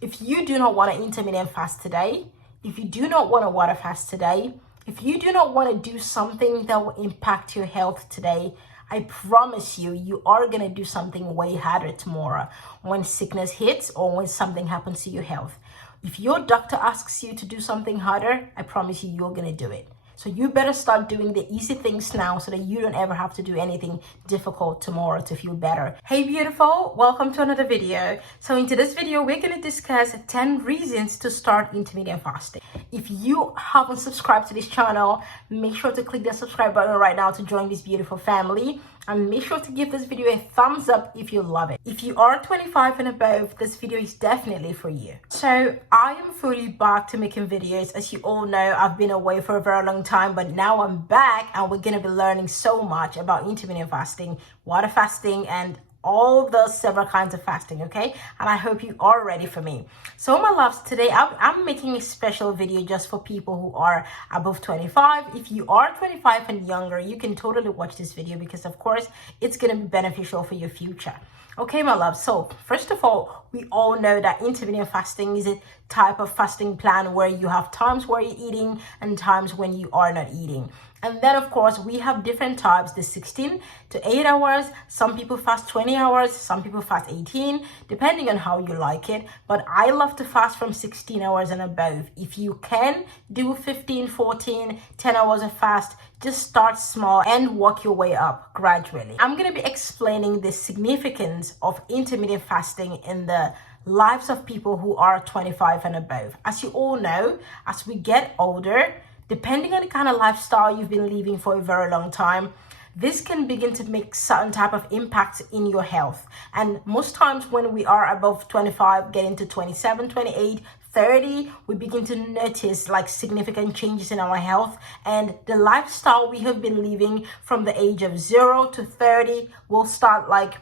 If you do not want to intermittent fast today, if you do not want to water fast today, if you do not want to do something that will impact your health today, I promise you, you are going to do something way harder tomorrow when sickness hits or when something happens to your health. If your doctor asks you to do something harder, I promise you, you're going to do it. So you better start doing the easy things now so that you don't ever have to do anything difficult tomorrow to feel better. Hey beautiful, welcome to another video. So in today's video, we're going to discuss 10 reasons to start intermittent fasting. If you haven't subscribed to this channel, make sure to click the subscribe button right now to join this beautiful family. And make sure to give this video a thumbs up if you love it. If you are 25 and above, this video is definitely for you. So I am fully back to making videos. As you all know, I've been away for a very long time, but now I'm back and we're going to be learning so much about intermittent fasting, water fasting, and all the several kinds of fasting, okay? And I hope you are ready for me. So my loves, today I'm making a special video just for people who are above 25. If you are 25 and younger, you can totally watch this video because of course it's going to be beneficial for your future. Okay, my love. So first of all, we all know that intermittent fasting is a type of fasting plan where you have times where you're eating and times when you are not eating. And then, of course, we have different types, the 16 to 8 hours. Some people fast 20 hours. Some people fast 18, depending on how you like it. But I love to fast from 16 hours and above. If you can do 15, 14, 10 hours of fast, just start small and work your way up gradually. I'm going to be explaining the significance of intermittent fasting in the lives of people who are 25 and above. As you all know, as we get older, depending on the kind of lifestyle you've been living for a very long time, this can begin to make certain type of impacts in your health. And most times when we are above 25, getting to 27, 28, 30, we begin to notice like significant changes in our health, and the lifestyle we have been living from the age of 0 to 30 will start like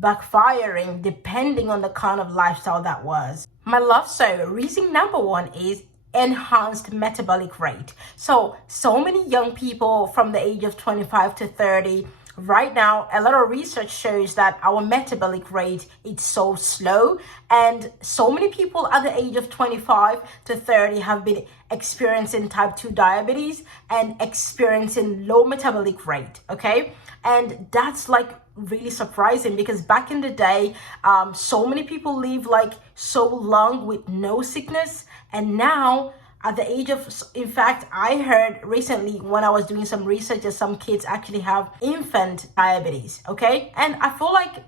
backfiring depending on the kind of lifestyle that was. My love, so reason number one is enhanced metabolic rate. So many young people from the age of 25 to 30 right now, a lot of research shows that our metabolic rate is so slow, and so many people at the age of 25 to 30 have been experiencing type 2 diabetes and experiencing low metabolic rate. Okay, and that's like really surprising because back in the day, so many people live like so long with no sickness, and now at the age of, in fact, I heard recently when I was doing some research that some kids actually have infant diabetes, okay? And I feel like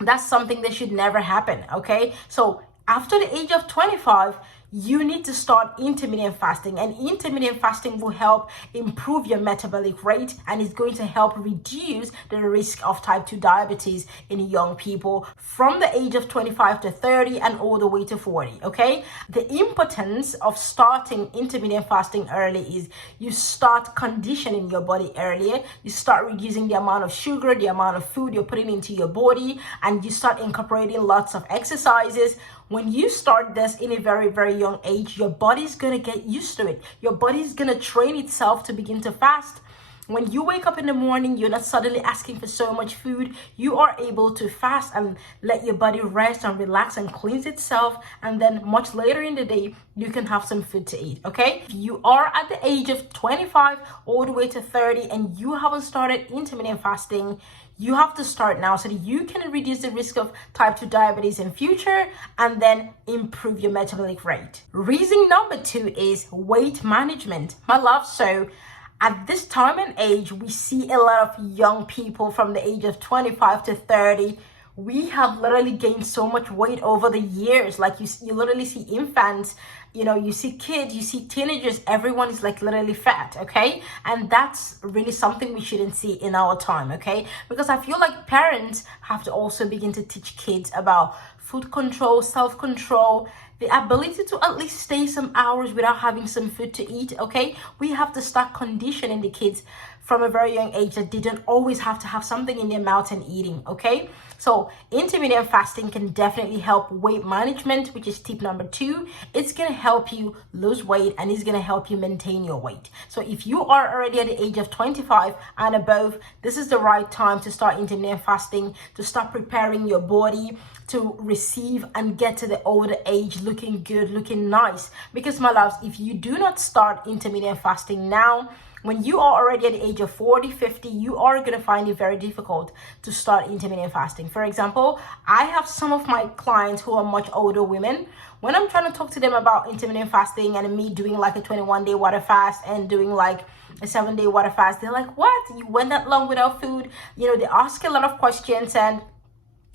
that's something that should never happen, okay? So after the age of 25, you need to start intermittent fasting, and intermittent fasting will help improve your metabolic rate, and it's going to help reduce the risk of type 2 diabetes in young people from the age of 25 to 30 and all the way to 40, okay? The importance of starting intermittent fasting early is you start conditioning your body earlier, you start reducing the amount of sugar, the amount of food you're putting into your body, and you start incorporating lots of exercises. When you start this in a very, very young age, your body's going to get used to it. Your body's going to train itself to begin to fast. When you wake up in the morning, you're not suddenly asking for so much food. You are able to fast and let your body rest and relax and cleanse itself. And then much later in the day, you can have some food to eat, okay? If you are at the age of 25 all the way to 30 and you haven't started intermittent fasting, you have to start now so that you can reduce the risk of type 2 diabetes in future and then improve your metabolic rate. Reason number two is weight management. My love, so at this time and age, we see a lot of young people from the age of 25 to 30. We have literally gained so much weight over the years. Like you literally see infants, you see kids, you see teenagers, everyone is like literally fat, okay? And that's really something we shouldn't see in our time, okay? Because I feel like parents have to also begin to teach kids about food control, self-control, the ability to at least stay some hours without having some food to eat, okay? We have to start conditioning the kids from a very young age that they don't always have to have something in their mouth and eating, okay? So intermittent fasting can definitely help weight management, which is tip number 2. It's going to help you lose weight and it's going to help you maintain your weight. So if you are already at the age of 25 and above, this is the right time to start intermittent fasting, to start preparing your body to receive and get to the older age looking good, looking nice. Because my loves, if you do not start intermittent fasting now, when you are already at the age of 40, 50, you are going to find it very difficult to start intermittent fasting. For example, I have some of my clients who are much older women. When I'm trying to talk to them about intermittent fasting and me doing like a 21-day water fast and doing like a 7-day water fast, they're like, what? You went that long without food? You know, they ask a lot of questions, and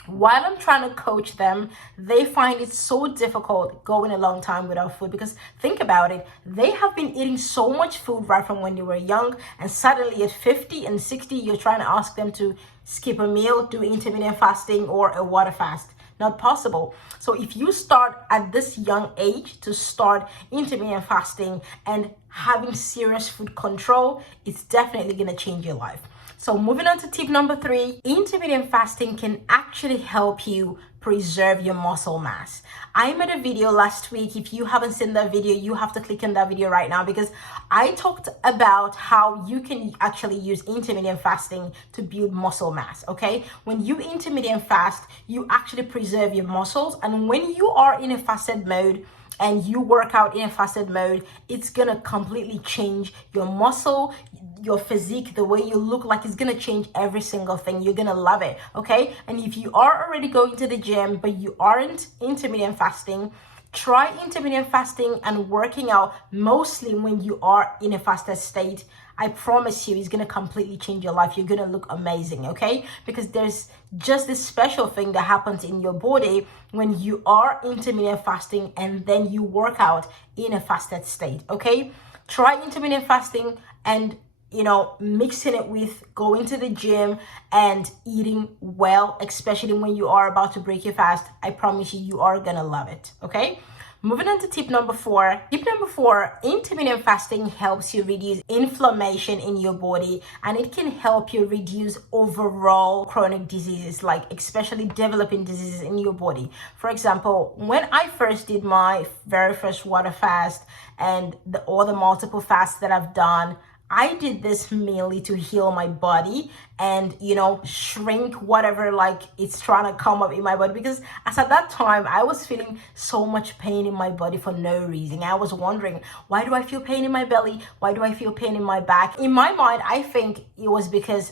while I'm trying to coach them, they find it so difficult going a long time without food. Because think about it, they have been eating so much food right from when they were young, and suddenly at 50 and 60, you're trying to ask them to skip a meal, do intermittent fasting or a water fast. Not possible. So if you start at this young age to start intermittent fasting and having serious food control, it's definitely going to change your life. So moving on to tip number 3, intermittent fasting can actually help you preserve your muscle mass. I made a video last week. If you haven't seen that video, you have to click on that video right now, because I talked about how you can actually use intermittent fasting to build muscle mass, okay? When you intermittent fast, you actually preserve your muscles, and when you are in a fasted mode, and you work out in a fasted mode, it's gonna completely change your muscle, your physique, the way you look like. It's gonna change every single thing. You're gonna love it, okay? And if you are already going to the gym, but you aren't intermittent fasting, try intermittent fasting and working out mostly when you are in a fasted state. I promise you, it's going to completely change your life. You're going to look amazing, okay? Because there's just this special thing that happens in your body when you are intermittent fasting and then you work out in a fasted state, okay? Try intermittent fasting and, you know, mixing it with going to the gym and eating well, especially when you are about to break your fast. I promise you, you are going to love it, okay? Moving on to tip number 4. Tip number 4, intermittent fasting helps you reduce inflammation in your body, and it can help you reduce overall chronic diseases, like especially developing diseases in your body. For example, when I first did my very first water fast and all the multiple fasts that I've done, I did this mainly to heal my body and, you know, shrink whatever like it's trying to come up in my body, because as at that time I was feeling so much pain in my body for no reason. I was wondering, why do I feel pain in my belly? Why do I feel pain in my back? In my mind, I think it was because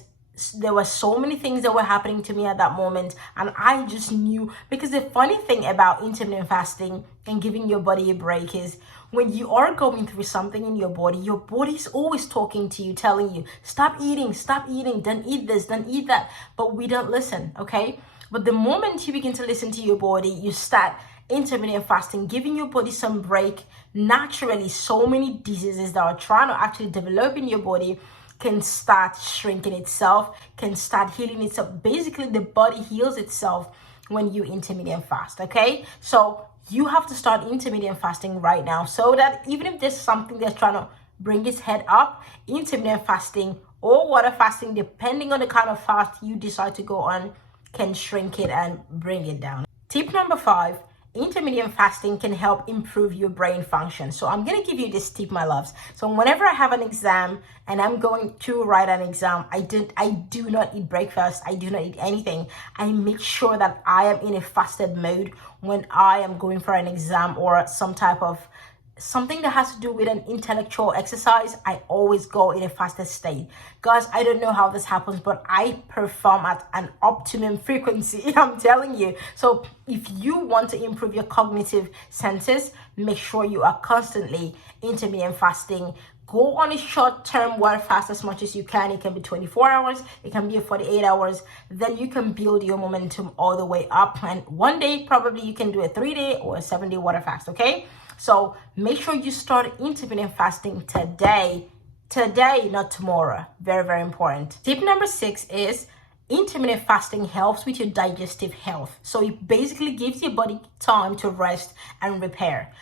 there were so many things that were happening to me at that moment, and I just knew. Because the funny thing about intermittent fasting and giving your body a break is when you are going through something in your body's always talking to you, telling you, stop eating, don't eat this, don't eat that. But we don't listen, okay? But the moment you begin to listen to your body, you start intermittent fasting, giving your body some break, naturally so many diseases that are trying to actually develop in your body can start shrinking itself, can start healing itself. Basically, the body heals itself when you intermittent fast, okay? So you have to start intermittent fasting right now, so that even if there's something that's trying to bring its head up, intermittent fasting or water fasting, depending on the kind of fast you decide to go on, can shrink it and bring it down. Tip number 5, intermittent fasting can help improve your brain function. So I'm going to give you this tip, my loves. So whenever I have an exam and I'm going to write an exam, I do not eat breakfast. I do not eat anything. I make sure that I am in a fasted mode when I am going for an exam or some type of something that has to do with an intellectual exercise. I always go in a fasted state. Guys, I don't know how this happens, but I perform at an optimum frequency. I'm telling you. So if you want to improve your cognitive senses, make sure you are constantly intermittent fasting. Go on a short-term water fast as much as you can. It can be 24 hours. It can be 48 hours. Then you can build your momentum all the way up. And one day, probably you can do a 3-day or a 7-day water fast, okay? So make sure you start intermittent fasting today, not tomorrow. Very, very important. Tip number 6 is intermittent fasting helps with your digestive health. So it basically gives your body time to rest and repair.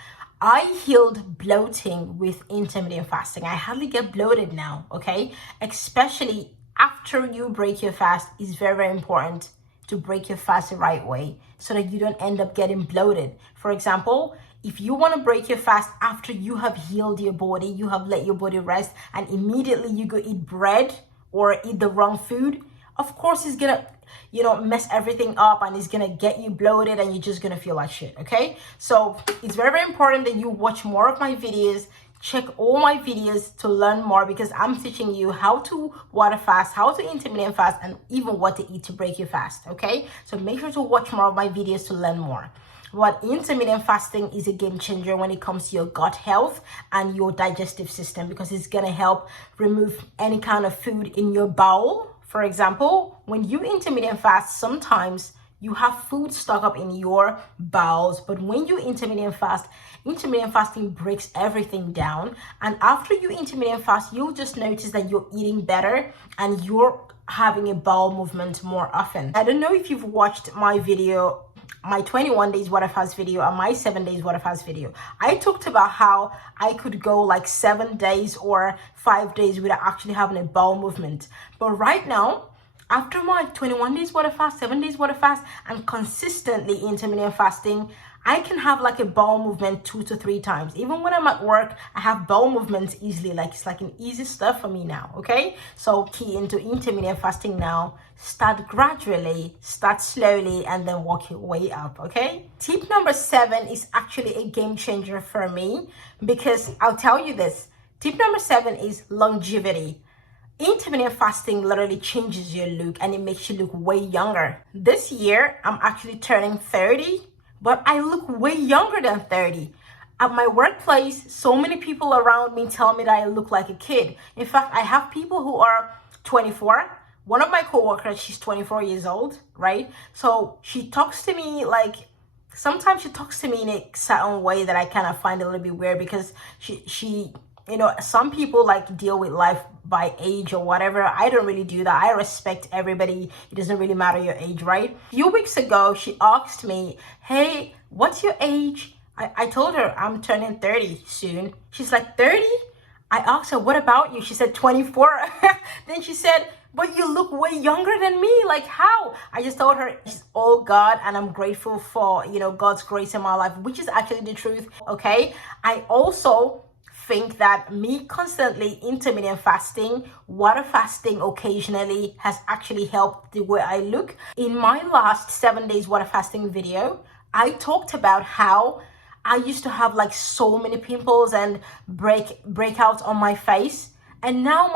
I healed bloating with intermittent fasting. I hardly get bloated now, okay? Especially after you break your fast, it's very, very important to break your fast the right way so that you don't end up getting bloated. For example, if you want to break your fast after you have healed your body, you have let your body rest, and immediately you go eat bread or eat the wrong food, of course it's gonna mess everything up, and it's gonna get you bloated, and you're just gonna feel like shit. Okay, so it's very, very important that you watch more of my videos. Check all my videos to learn more, because I'm teaching you how to water fast, how to intermittent fast, and even what to eat to break your fast. Okay, so make sure to watch more of my videos to learn more. But intermittent fasting is a game changer when it comes to your gut health and your digestive system, because it's gonna help remove any kind of food in your bowel. For example, when you intermittent fast, sometimes you have food stuck up in your bowels, but when you intermittent fasting breaks everything down. And after you intermittent fast, you'll just notice that you're eating better and you're having a bowel movement more often. I don't know if you've watched my video, my 21 days water fast video and my 7 days water fast video. I talked about how I could go like 7 days or 5 days without actually having a bowel movement. But right now, after my 21 days water fast, 7 days water fast, and consistently intermittent fasting, I can have like a bowel movement 2 to 3 times. Even when I'm at work, I have bowel movements easily. Like it's like an easy stuff for me now, okay? So key into intermittent fasting now. Start gradually, start slowly, and then work your way up, okay? Tip number 7 is actually a game changer for me, because I'll tell you this. Tip number 7 is longevity. Intermittent fasting literally changes your look, and it makes you look way younger. This year, I'm actually turning 30, but I look way younger than 30. At my workplace, so many people around me tell me that I look like a kid. In fact, I have people who are 24. One of my coworkers, she's 24 years old, right? So she talks to me like, sometimes she talks to me in a certain way that I kind of find a little bit weird, because she some people like deal with life by age or whatever. I don't really do that. I respect everybody. It doesn't really matter your age, right? A few weeks ago, she asked me, hey, what's your age? I told her I'm turning 30 soon. She's like, 30? I asked her, what about you? She said 24. Then she said, but you look way younger than me. Like, how? I just told her it's all God, and I'm grateful for, God's grace in my life, which is actually the truth, okay? I also think that me constantly intermittent fasting, water fasting occasionally, has actually helped the way I look. In my last 7 days water fasting video, I talked about how I used to have like so many pimples and breakouts on my face. And now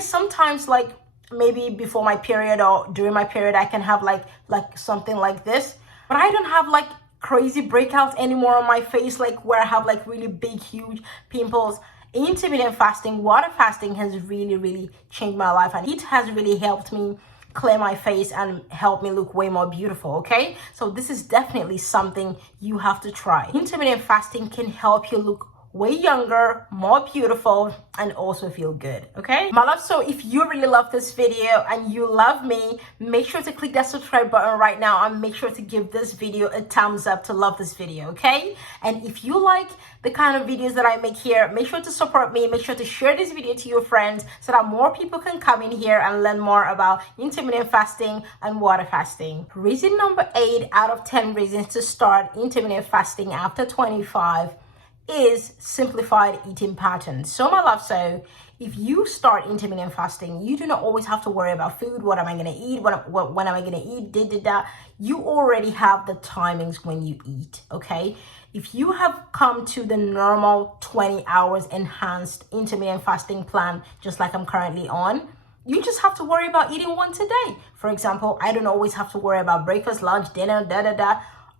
sometimes like maybe before my period or during my period, I can have like something like this, but I don't have like crazy breakouts anymore on my face, like where I have like really big, huge pimples. Intermittent fasting, water fasting has really, really changed my life, and it has really helped me clear my face and help me look way more beautiful, okay? So this is definitely something you have to try. Intermittent fasting can help you look way younger, more beautiful, and also feel good, okay? My love, so if you really love this video and you love me, make sure to click that subscribe button right now, and make sure to give this video a thumbs up to love this video, okay? And if you like the kind of videos that I make here, make sure to support me. Make sure to share this video to your friends so that more people can come in here and learn more about intermittent fasting and water fasting. Reason number 8 out of 10 reasons to start intermittent fasting after 25 is simplified eating patterns. So my love, so if you start intermittent fasting, you do not always have to worry about food. What am I going to eat? When am I going to eat? You already have the timings when you eat, okay? If you have come to the normal 20 hours enhanced intermittent fasting plan, just like I'm currently on, you just have to worry about eating once a day. For example, I don't always have to worry about breakfast, lunch, dinner,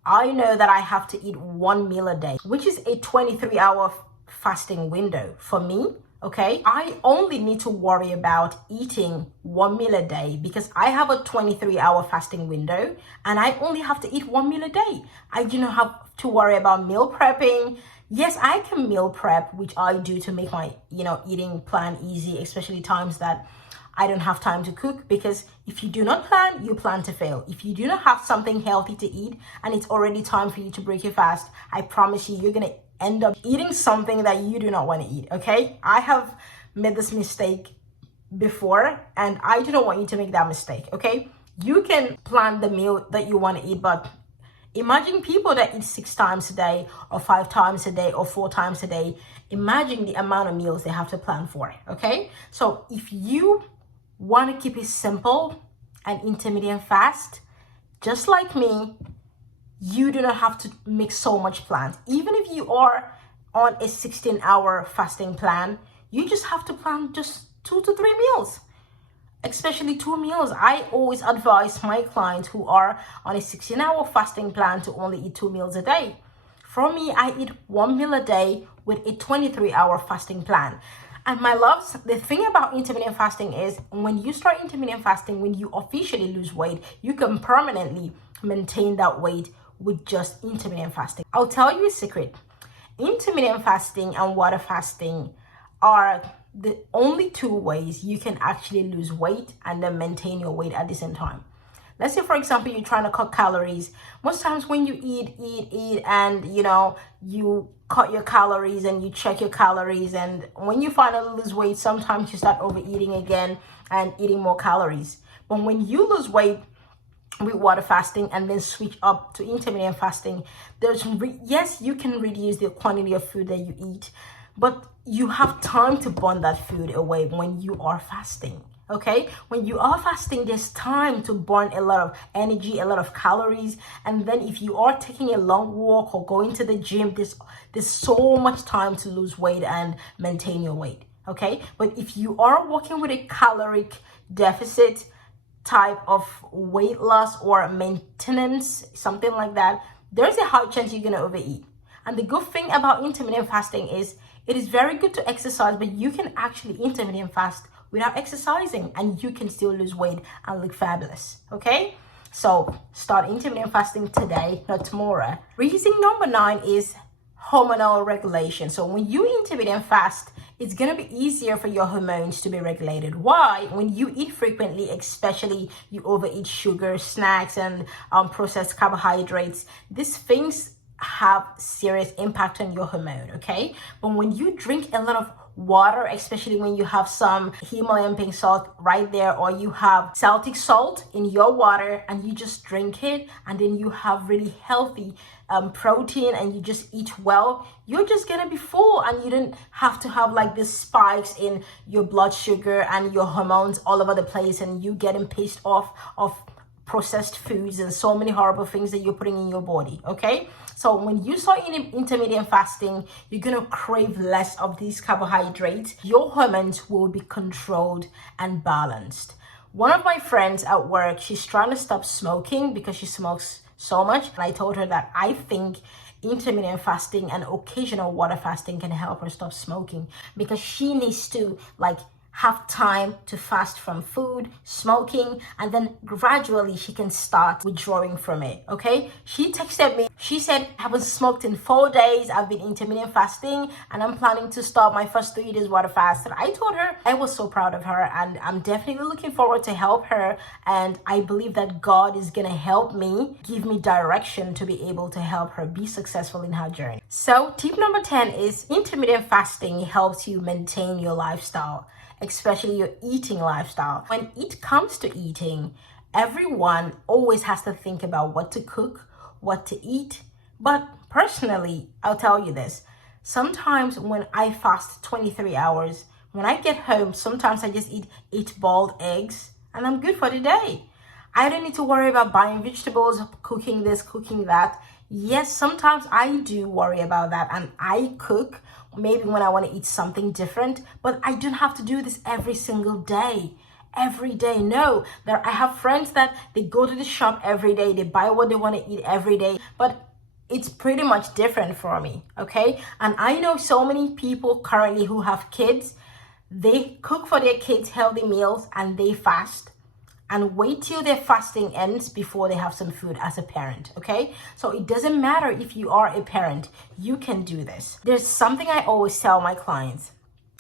I know that I have to eat 1 meal a day, which is a 23-hour fasting window for me, okay? I only need to worry about eating 1 meal a day because I have a 23-hour fasting window, and I only have to eat 1 meal a day. I do not have to worry about meal prepping. Yes, I can meal prep, which I do to make my, eating plan easy, especially times that I don't have time to cook, because if you do not plan, you plan to fail. If you do not have something healthy to eat and it's already time for you to break your fast, I promise you, you're going to end up eating something that you do not want to eat, okay? I have made this mistake before, and I do not want you to make that mistake, okay? You can plan the meal that you want to eat, but imagine people that eat 6 times a day, or 5 times a day, or 4 times a day. Imagine the amount of meals they have to plan for, okay? So if you want to keep it simple and intermittent fast, just like me, you do not have to make so much plans. Even if you are on a 16-hour fasting plan, you just have to plan just 2 to 3 meals, especially 2 meals. I always advise my clients who are on a 16-hour fasting plan to only eat 2 meals a day. For me, I eat 1 meal a day with a 23-hour fasting plan. And my loves, the thing about intermittent fasting is when you start intermittent fasting, when you officially lose weight, you can permanently maintain that weight with just intermittent fasting. I'll tell you a secret. Intermittent fasting and water fasting are the only 2 ways you can actually lose weight and then maintain your weight at the same time. Let's say, for example, you're trying to cut calories. Most times when you eat, and you cut your calories and you check your calories, and when you finally lose weight, sometimes you start overeating again and eating more calories. But when you lose weight with water fasting and then switch up to intermittent fasting, yes, you can reduce the quantity of food that you eat, but you have time to burn that food away when you are fasting. Okay, when you are fasting, there's time to burn a lot of energy, a lot of calories. And then if you are taking a long walk or going to the gym, there's so much time to lose weight and maintain your weight. Okay, but if you are working with a caloric deficit type of weight loss or maintenance, something like that, there's a high chance you're going to overeat. And the good thing about intermittent fasting is it is very good to exercise, but you can actually intermittent fast without exercising and you can still lose weight and look fabulous. Okay, so start intermittent fasting today, not tomorrow. Reason number 9 is hormonal regulation. So when you intermittent fast, it's going to be easier for your hormones to be regulated. Why? When you eat frequently, especially you overeat sugar, snacks, and processed carbohydrates, these things have serious impact on your hormone, okay? But when you drink a lot of water, especially when you have some Himalayan pink salt right there, or you have Celtic salt in your water and you just drink it, and then you have really healthy protein and you just eat well, you're just gonna be full and you don't have to have like these spikes in your blood sugar and your hormones all over the place and you getting pissed off of processed foods and so many horrible things that you're putting in your body, okay? So when you start intermittent fasting, you're gonna crave less of these carbohydrates. Your hormones will be controlled and balanced. One of my friends at work, she's trying to stop smoking because she smokes so much. And I told her that I think intermittent fasting and occasional water fasting can help her stop smoking, because she needs to have time to fast from food, smoking, and then gradually she can start withdrawing from it, okay? She texted me. She said, I haven't smoked in 4 days. I've been intermittent fasting and I'm planning to start my first 3 days water fast. And I told her I was so proud of her and I'm definitely looking forward to help her. And I believe that God is gonna help me, give me direction to be able to help her be successful in her journey. So tip number 10 is intermittent fasting helps you maintain your lifestyle, especially your eating lifestyle. When it comes to eating, everyone always has to think about what to cook, what to eat. But personally, I'll tell you this. Sometimes when I fast 23 hours, when I get home, sometimes I just eat 8 boiled eggs and I'm good for the day. I don't need to worry about buying vegetables, cooking this, cooking that. Yes, sometimes I do worry about that and I cook maybe when I want to eat something different, but I don't have to do this every single day. Every day, no. I have friends that they go to the shop every day, they buy what they want to eat every day, but it's pretty much different for me, okay? And I know so many people currently who have kids, they cook for their kids healthy meals and they fast and wait till their fasting ends before they have some food as a parent, okay? So it doesn't matter if you are a parent, you can do this. There's something I always tell my clients.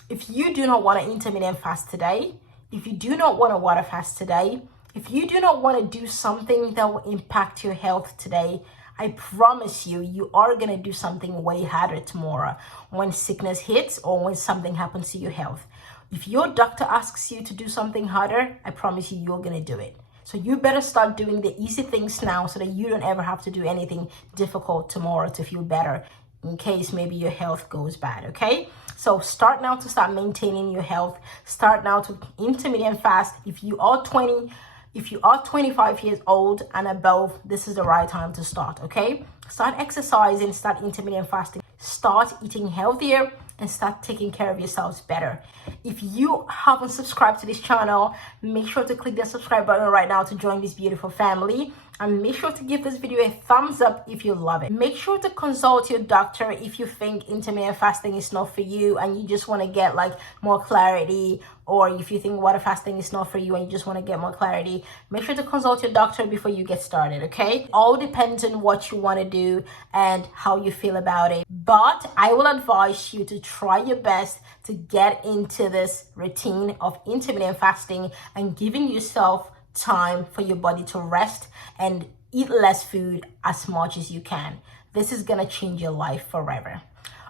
If you do not want to intermittent fast today, if you do not want to water fast today, if you do not want to do something that will impact your health today, I promise you, you are going to do something way harder tomorrow when sickness hits or when something happens to your health. If your doctor asks you to do something harder, I promise you, you're going to do it. So you better start doing the easy things now so that you don't ever have to do anything difficult tomorrow to feel better in case maybe your health goes bad, okay? So start now to start maintaining your health. Start now to intermittent fast. If you are 25 years old and above, this is the right time to start, okay? Start exercising, start intermittent fasting, start eating healthier, and start taking care of yourselves better. If you haven't subscribed to this channel, make sure to click the subscribe button right now to join this beautiful family. And make sure to give this video a thumbs up if you love it. Make sure to consult your doctor if you think intermittent fasting is not for you and you just want to get like more clarity, or if you think water fasting is not for you and you just want to get more clarity. Make sure to consult your doctor before you get started, okay? All depends on what you want to do and how you feel about it. But I will advise you to try your best to get into this routine of intermittent fasting and giving yourself time for your body to rest and eat less food as much as you can. This is gonna change your life forever.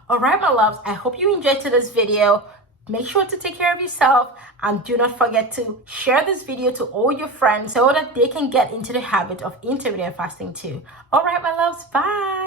All right, my loves, I hope you enjoyed today's video. Make sure to take care of yourself and do not forget to share this video to all your friends so that they can get into the habit of intermittent fasting too. All right, my loves, bye.